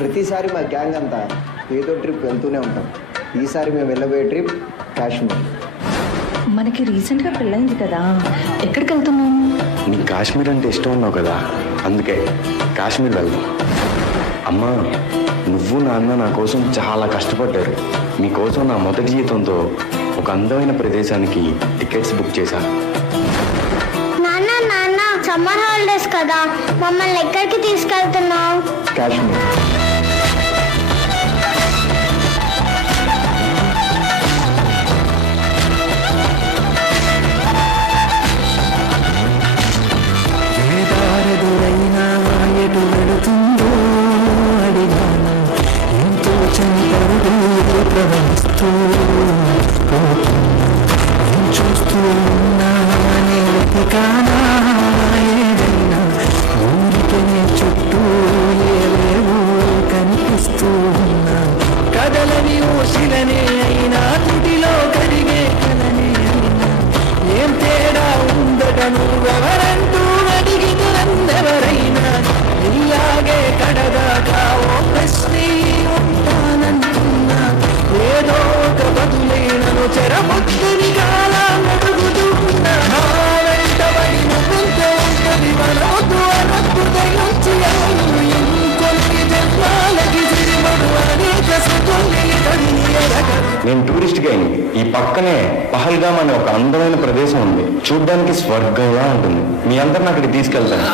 ప్రతిసారి మా గ్యాంగ్ అంతా ఏదో ట్రిప్ వెళ్తూనే ఉంటాం. ఈసారి మేము వెళ్ళబోయే ట్రిప్ కాశ్మీర్. మనకి రీసెంట్గా పెళ్ళైంది కదా, ఎక్కడికి వెళ్తున్నాం? నీకు కాశ్మీర్ అంటే ఇష్టం ఉన్నావు కదా, అందుకే కాశ్మీర్ వెళ్దాం. అమ్మా, నువ్వు నాన్న నా కోసం చాలా కష్టపడ్డారు. మీకోసం నా మొదటి జీతంతో ఒక అందమైన ప్రదేశానికి టికెట్స్ బుక్ చేశాను. నాన్న నాన్న, సమ్మర్ హాలిడేస్ కదా, మమ్మల్ని ఎక్కడికి తీసుకెళ్తున్నావు? కాశ్మీర్. ఎటు వెళుతుందో అడిగాను, ఎంతో చంపరుడు ప్రవహిస్తూ చూస్తూ ఉన్నానే కానా ఏదైనా ఊరికనే చుట్టూ ఏవేవో కనిపిస్తూ ఉన్నా. కదలని ఓశిలనే అయినా తుటిలో కరిగే కలనే అయినా ఏం తేడా ఉందట నువ్వెవరంటూ అడిగిన నన్నెవరైనా ఇలాగే కడదాకా ఓ ప్రశ్నే ఉంటానంటున్నా. ఏదో ఒక బదులేనను చెరమొద్దని కాలం అడుగుతున్నా. నా వెంటబడి నువ్వెంత ఉంటది మనవద్దు అనద్దు దయించి అవును ఇంకొన్ని జన్మాలకి తిరిమడు అనేక సుతుల్ని కడిని ఎరగను. నేను టూరిస్ట్ గైడ్. ఈ పక్కనే పహల్గామ్ అనే ఒక అందమైన ప్రదేశం ఉంది, చూడ్డానికి స్వర్గంగా ఉంటుంది. మీ అందరిని అక్కడికి తీసుకెళ్తాను.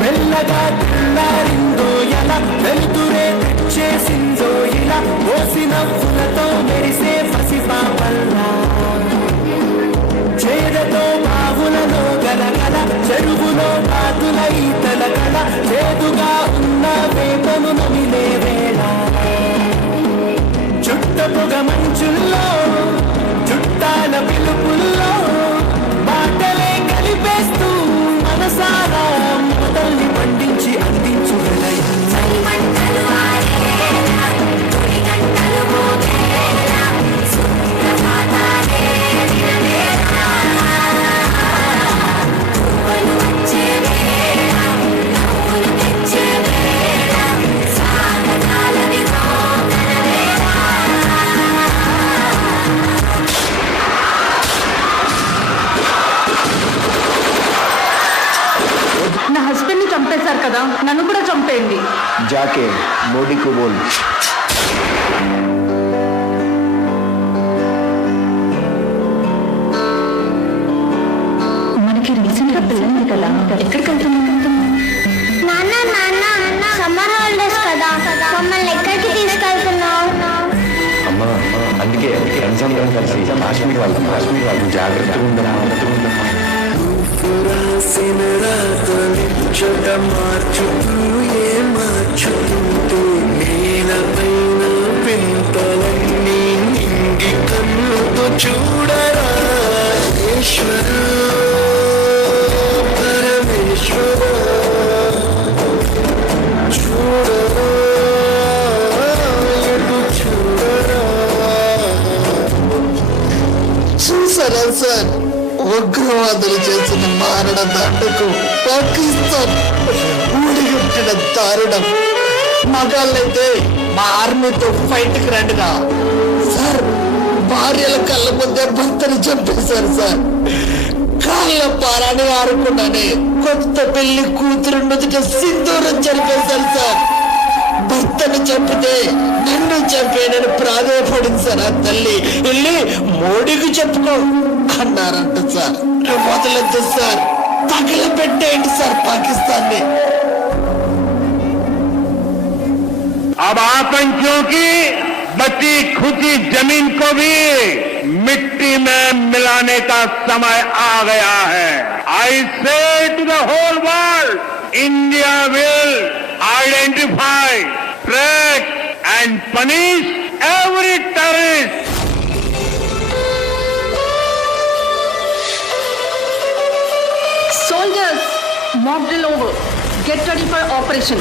మెల్లగా తెల్లారిందో ఎలా, వెలుతురే చేసిందో ఇలా, ఓసి నవ్వులతో మెరిసే పసిపాపల్లా, చేదతో బావులలో గలగల, చెరువులో పాతుల ఈతల కళ, చేదుగా ఉన్న వేపను నమిలే వేళ, చుట్ట పొగ మంచుల్లో చుట్టాల పిలుపుల్లో మాటలే కలిపేస్తూ మనసారా మొదల్ని పండించి అందించు హృదయం. నా హస్బెండ్ని చంపేశారు కదా, నన్ను కూడా చంపేయండి. జాకే మోడీకు బోల్. మనకి రీసెంట్గా పెళ్ళైంది కదా, ఎక్కడికి వెళ్తున్నాం? నాన్న నాన్న, సమ్మర్ హాలిడేస్ కదా, మమ్మల్ని ఎక్కడికి తీసుకెళ్తున్నావు? అమ్మా, అందుకే ఫ్రెండ్స్ అందరం కలిసి కాశ్మీర్ వెళ్తాం. కాశ్మీర్ వెళ్తాం, జాగ్రత్తగా ఉండమ్మా. రాసిన రాతలిచ్చట మార్చుతూ ఏ మార్చుతుంటే నేలపైన పింతలన్నీ నింగి కన్నుతో చూడరా ఈశ్వర పరమేశ్వర చూడరా ఎటు చూడరా. చూసారా సార్, ఉగ్రవాదులు చేసిన మారణ దండకు పాకిస్తాన్ ఊడిగట్టిన దారుణం. మగాళ్ళైతే మా ఆర్మీతో ఫైట్కి రండిగా సార్. భార్యల కళ్ళ ముందే భర్తని చంపేశారు సార్. కాళ్ళ పారాని ఆరుకున్నానే కొత్త పెళ్లి కూతురు నుదుట సింధూరం చంపేశారు సార్. భర్తను చంపితే నన్ను చంపేనని ప్రాధేయపడింది సార్. ఆ తల్లి వెళ్ళి మోడీకి చెప్పుకో అన్నారంట సార్. మొదలెద్దు సార్, తగలబెట్టేయండి సార్ పాకిస్తాన్ని. अब आतंकियों की बची खुची जमीन को भी मिट्टी में मिलाने का समय आ गया है. I say to the whole world, India will identify, track and punish every terrorist. Soldiers, mob drill over. Get ready for operation.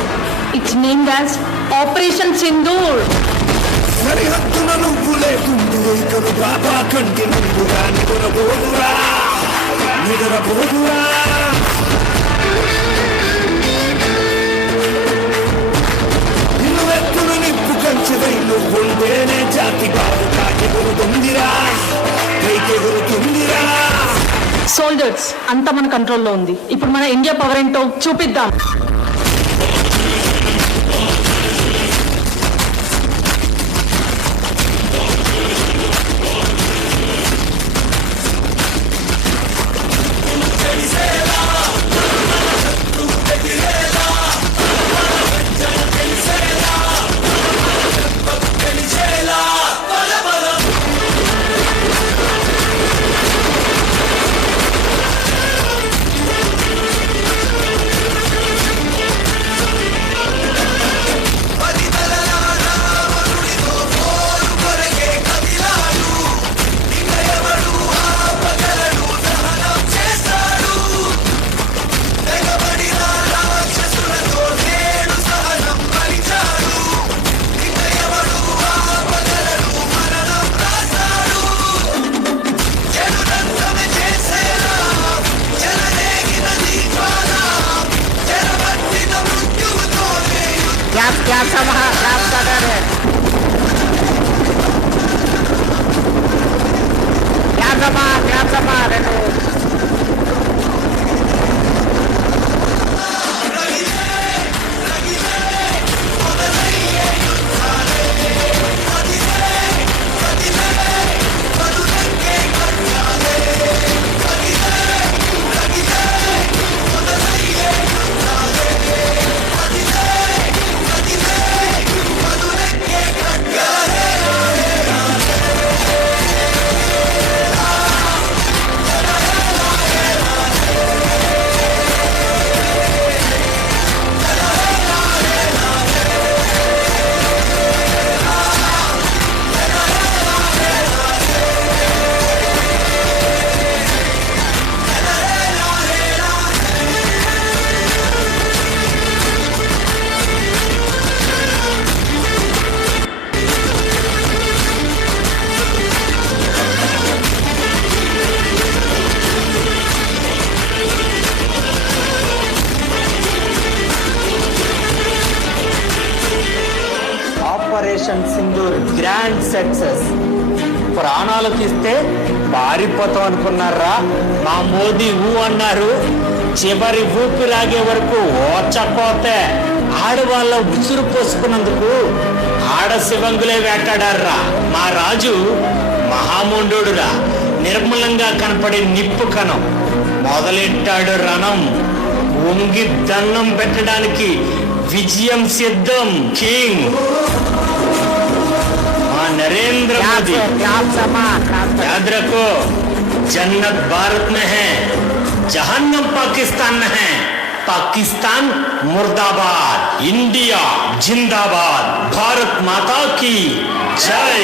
It's named as Operation Sindoor. సరిహద్దున నువ్వు లేకుంటే కను బాబా కంటి ముందుగా నిద్రపోదురా నిద్రపోదురా నిలువెత్తున నిప్పు కంచెదై నువ్వుంటేనే జాతి బాబు కాకెగురుతుందిరా కైకెగురుతుందిరా. సోల్జర్స్ అంతా మన కంట్రోల్లో ఉంది. ఇప్పుడు మన ఇండియా పవర్ ఏంటో చూపిద్దాం. क्या समा रास्ता है क्या समा ఆపరేషన్ సింధూర్ గ్రాండ్ సక్సెస్. ప్రాణాలు తీస్తే పారిపోతాం అనుకున్నారా? మా మోదీ ఊ అన్నారు. చివరి ఊపిరాగే వరకు ఓచపోతే ఆడవాళ్ళ ఉసురు పోసుకున్నందుకు ఆడ శివంగులే వేటాడారా. మా రాజు మహామొండోడురా, నిర్మలంగా కనపడే నిప్పు కణం. మొదలెట్టాడు రణం. వంగి దండం పెట్టడానికి విజయం సిద్ధం. కింగ్ नरेंद्र मोदी याद रखो, जन्नत भारत में है, जहन्नम पाकिस्तान में है. पाकिस्तान मुर्दाबाद, इंडिया जिंदाबाद. भारत माता की जय.